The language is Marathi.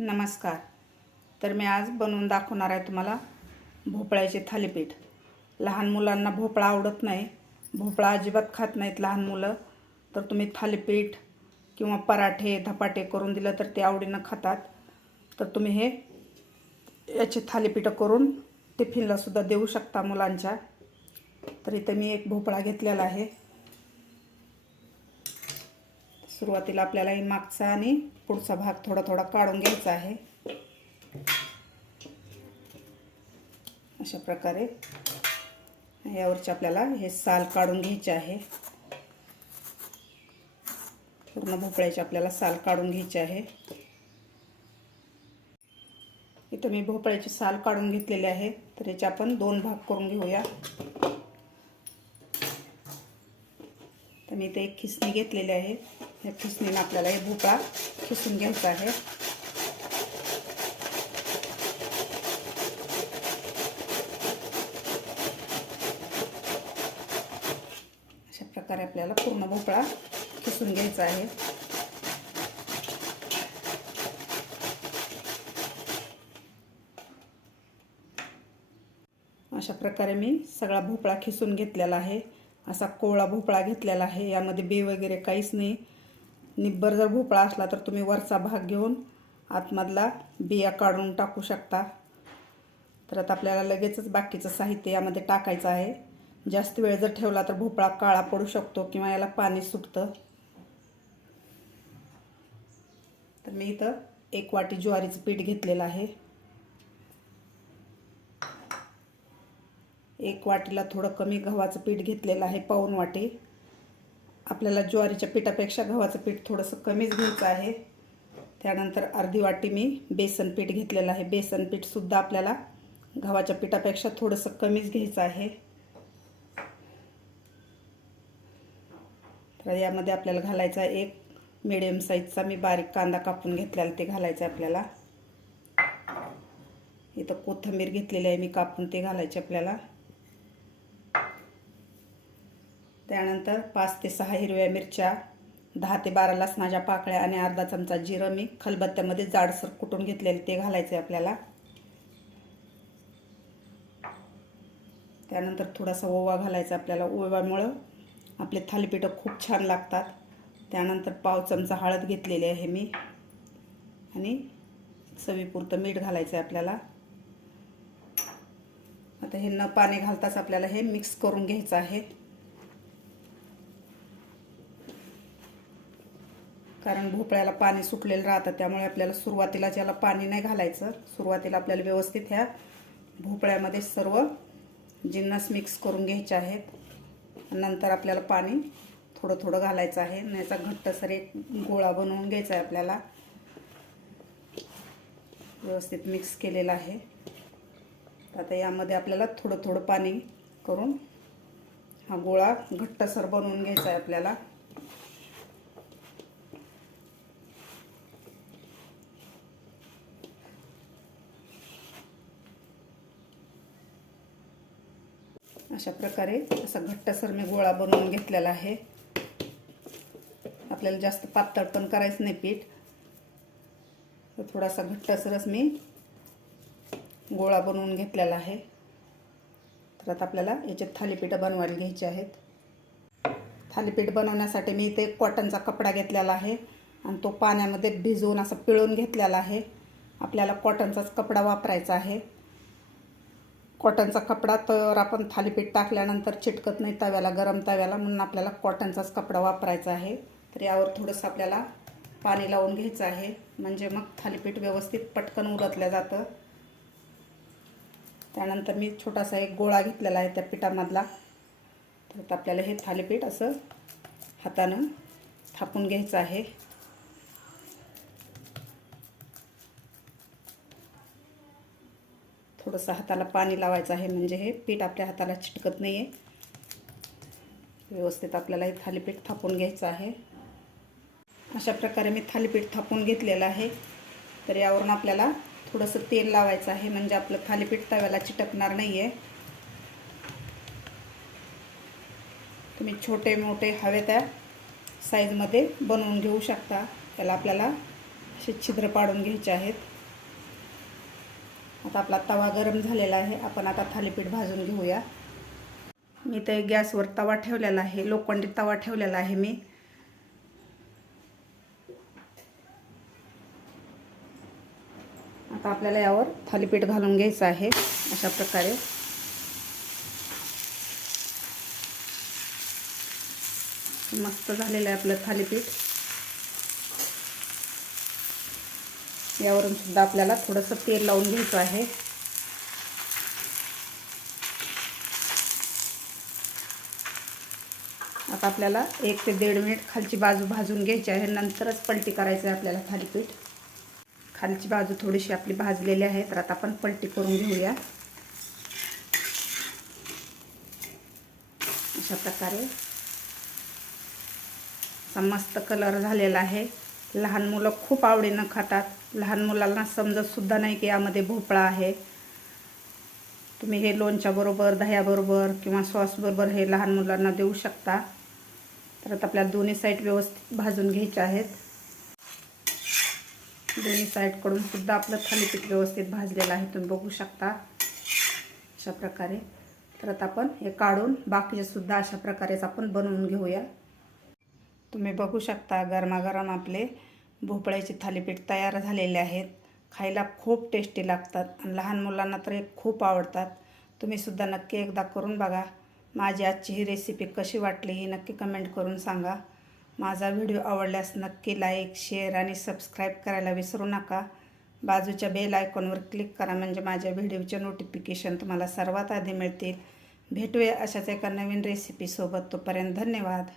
नमस्कार. तर मी आज बनवून दाखवणार आहे तुम्हाला भोपळ्याचे थालीपीठ. लहान मुलांना भोपळा आवडत नाही. भोपळा अजिबात खात नाहीत लहान मुलं. तर तुम्ही थालीपीठ किंवा पराठे धपाटे करून दिलं तर ते आवडीनं खातात. तर तुम्ही हे याचे थालीपीठं करून टिफिनलासुद्धा देऊ शकता मुलांच्या. तर इथं मी एक भोपळा घेतलेला आहे. सुरुवातीला आपल्याला ही मागचा आणि पुढचा भाग थोडा थोडा काढून घ्यायचा आहे. अशा प्रकारे यावरचे आपल्याला हे साल काढून घ्यायचे आहे. पूर्ण भोपळ्याचे आपल्याला साल काढून घ्यायचे आहे. इथं मी भोपळ्याची साल काढून घेतलेली आहे. तर याचे आपण दोन भाग करून घेऊया. तर मी इथे एक खिसणी घेतलेली आहे. या खिसणीनं आपल्याला हे भोपळा खिसून घ्यायचा आहे. अशा प्रकारे आपल्याला पूर्ण भोपळा खिसून घ्यायचा आहे. अशा प्रकारे मी सगळा भोपळा खिसून घेतलेला आहे. असा कोवळा भोपळा घेतलेला आहे. यामध्ये बे वगैरे काहीच नाही. निब्बर जर भोपळा असला तर तुम्ही वरचा भाग घेऊन आतमधला बिया काढून टाकू शकता. तर आता आपल्याला लगेचच बाकीचं साहित्य यामध्ये टाकायचं आहे. जास्त वेळ जर ठेवला तर भोपळा काळा पडू शकतो किंवा याला पाणी सुटतं. तर मी इथं एक वाटी ज्वारीचं पीठ घेतलेलं आहे. एक वाटीला थोडं कमी गव्हाचं पीठ घेतलेलं आहे पाऊन वाटी. आपल्याला ज्वारीच्या पिठापेक्षा गव्हाचं पीठ थोडंसं कमीच घ्यायचं आहे. त्यानंतर अर्धी वाटी मी बेसन पीठ घेतलेलं आहे. बेसन पीठसुद्धा आपल्याला गव्हाच्या पिठापेक्षा थोडंसं कमीच घ्यायचं आहे. तर यामध्ये आपल्याला घालायचा एक मिडियम साईजचा मी बारीक कांदा कापून घेतलेला ते घालायचं आहे आपल्याला. इथं कोथिंबीर घेतलेली आहे मी कापून ते घालायचे आपल्याला. त्यानंतर पाच ते सहा हिरव्या मिरच्या दहा ते बारा लसणाच्या पाकळ्या आणि अर्धा चमचा जिरं मी खलबत्त्यामध्ये जाडसर कुटून घेतलेले ते घालायचे आपल्याला. त्यानंतर थोडासा ओवा घालायचा आपल्याला. ओव्यामुळं आपले थालीपीठं खूप छान लागतात. त्यानंतर पाव चमचा हळद घेतलेली आहे मी. आणि चवीपुरतं मीठ घालायचं आहे आपल्याला. आता हे न पाणी घालताच आपल्याला हे मिक्स करून घ्यायचं आहे. कारण भोपळ्याला पाणी सुटलेलं राहतं त्यामुळे आपल्याला सुरुवातीला ज्याला पाणी नाही घालायचं सुरुवातीला आपल्याला व्यवस्थित ह्या भोपळ्यामध्ये सर्व जिन्नस मिक्स करून घ्यायचे आहेत. नंतर आपल्याला पाणी थोडं थोडं घालायचं आहे. नाहीचा याचा घट्टसर एक गोळा बनवून घ्यायचा आहे आपल्याला. व्यवस्थित मिक्स केलेला आहे. आता यामध्ये आपल्याला थोडं थोडं पाणी करून हा गोळा घट्टसर बनवून घ्यायचा आहे आपल्याला. अशा प्रकारे असा घट्टसर मी गोळा बनवून घेतलेला आहे. आपल्याला जास्त पातळ पण करायचं नाही पीठ. तर थोडासा घट्टसरच मी गोळा बनवून घेतलेला आहे. तर आता आपल्याला याच्यात थालीपीठं बनवायला घ्यायचे आहेत. थालीपीठ बनवण्यासाठी मी इथे कॉटनचा कपडा घेतलेला आहे आणि तो पाण्यामध्ये भिजवून असं पिळून घेतलेला आहे. आपल्याला कॉटनचाच कपडा वापरायचा आहे. कॉटनचा कपडा तर आपण थालीपीठ टाकल्यानंतर चिटकत नाही तव्याला गरम तव्याला म्हणून आपल्याला कॉटनचाच कपडा वापरायचा आहे. तर यावर थोडंसं आपल्याला पाणी लावून घ्यायचं आहे. म्हणजे मग थालीपीठ व्यवस्थित पटकन उलटलं जातं. त्यानंतर मी छोटासा एक गोळा घेतलेला आहे त्या पिठामधला. तर आपल्याला हे थालीपीठ असं हातानं थापून घ्यायचं आहे. थोडंसं हाताला पाणी लावायचं आहे म्हणजे हे पीठ आपल्या हाताला चिटकत नाही आहे व्यवस्थित आपल्याला हे थालीपीठ थापून घ्यायचं आहे. अशा प्रकारे मी थालीपीठ थापून घेतलेलं आहे. तर यावरून आपल्याला थोडंसं तेल लावायचं आहे म्हणजे आपलं थालीपीठ तव्याला चिटकणार नाही आहे तुम्ही छोटे मोठे हवे त्या साईजमध्ये बनवून घेऊ शकता. त्याला आपल्याला असे छिद्र पाडून घ्यायचे आहेत. आता आपला तवा गरम झालेला आहे. आपण आता थालीपीठ भाजून घेऊया. मी ते गॅसवर तवा ठेवलेला आहे. लोखंडी तवा ठेवलेला आहे मी. आता आपल्याला यावर थालीपीठ घालून घ्यायचं आहे अशा प्रकारे. मस्त झालेलं आहे आपलं थालीपीठ. यावरून सुद्धा आपल्याला थोडंसं तेल लावून घ्यायचं आहे. आता आपल्याला एक ते दीड मिनिट खालची बाजू भाजून घ्यायची आहे. नंतरच पलटी करायचं आहे आपल्याला थालीपीठ. खालची बाजू थोडीशी आपली भाजलेली आहे तर आता आपण पलटी करून घेऊया. अशा प्रकारे. मस्त कलर झालेला आहे. लहान मुलं खूप आवडीनं खातात. लहान मुलांना समजतसुद्धा नाही की यामध्ये भोपळा आहे. तुम्ही हे लोणच्याबरोबर दह्याबरोबर किंवा सॉसबरोबर हे लहान मुलांना देऊ शकता. तर आता आपल्याला दोन्ही साईड व्यवस्थित भाजून घ्यायचे आहेत. दोन्ही साईडकडून सुद्धा आपलं थालीपीठ व्यवस्थित भाजलेलं आहे. तुम्ही बघू शकता अशा प्रकारे. तर आता आपण हे काढून बाकीचे सुद्धा अशा प्रकारेच आपण बनवून घेऊया. तुम्ही बघू शकता गरमागरम आपले भोपळ्याचे थालीपीठ तयार झालेले आहेत. खायला खूप टेस्टी लागतात आणि लहान मुलांना तर हे खूप आवडतात. तुम्हीसुद्धा नक्की एकदा करून बघा. माझी आजची ही रेसिपी कशी वाटली ही नक्की कमेंट करून सांगा. माझा व्हिडिओ आवडल्यास नक्की लाईक शेअर आणि सबस्क्राईब करायला विसरू नका. बाजूच्या बेल आयकॉनवर क्लिक करा म्हणजे माझ्या व्हिडिओचे नोटिफिकेशन तुम्हाला सर्वात आधी मिळतील. भेटूया अशाच एका नवीन रेसिपीसोबत तोपर्यंत धन्यवाद.